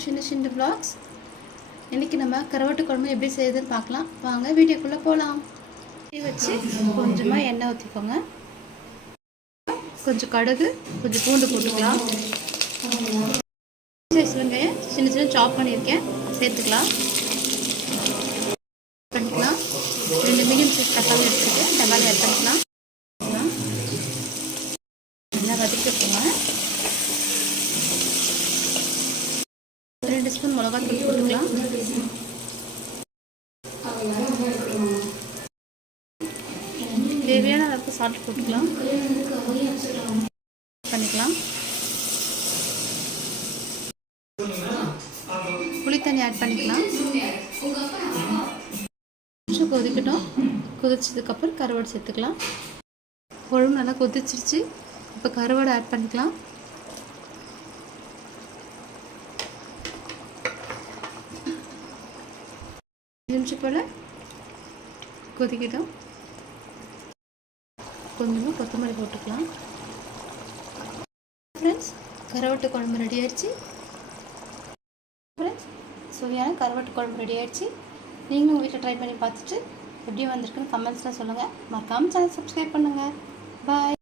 சின்ன vlogs. இன்னைக்கு நம்ம கருவாட்டு குழம்பு எப்படி செய்யுதுன்னு பார்க்கலாம். வாங்க வீடியோக்குள்ள போலாம். இது வச்சு கொஞ்சமா எண்ணெய் ஊத்திக்கோங்க. கொஞ்சம் கடுகு, கொஞ்சம் பூண்டு போட்டுக்கலாம். சைஸ் வெங்காயம் சின்ன சாப் பண்ணியிருக்கேன், சேர்த்துக்கலாம். பண்ணிக்கலாம். 2 மீடியம் சைஸ் தக்காளி எடுத்துருக்கேன், தக்காளி ஆட் பண்ணிக்கலாம். நல்லா வதக்கிக்கோங்க. 2 ஸ்பூன் மிளகாத்தூள் போட்டுக்கலாம். தேவையான அளவுக்கு சால்ட் போட்டுக்கலாம். பண்ணிக்கலாம். புளி தண்ணி ஆட் பண்ணிக்கலாம். கொஞ்சம் கொதிக்கட்டும். கொதிச்சதுக்கப்புறம் கருவாடு சேர்த்துக்கலாம். குழம்பு நல்லா கொதிச்சிருச்சு. இப்போ கருவாடு ஆட் பண்ணிக்கலாம். நிமிஷம் போல் கொதிக்கிட்டோம். கொஞ்சமாக கொத்தமல்லி போட்டுக்கலாம். ஃப்ரெண்ட்ஸ், கருவாட்டு குழம்பு ரெடி ஆயிடுச்சு. ஃப்ரெண்ட்ஸ், சுவையான கருவாட்டு குழம்பு ரெடி ஆயிடுச்சு. நீங்களும் உங்கள் வீட்டில் ட்ரை பண்ணி பார்த்துட்டு எப்படி வந்திருக்குன்னு கமெண்ட்ஸில் சொல்லுங்கள். மறக்காமல் சேனல் சப்ஸ்கிரைப் பண்ணுங்கள். பாய்.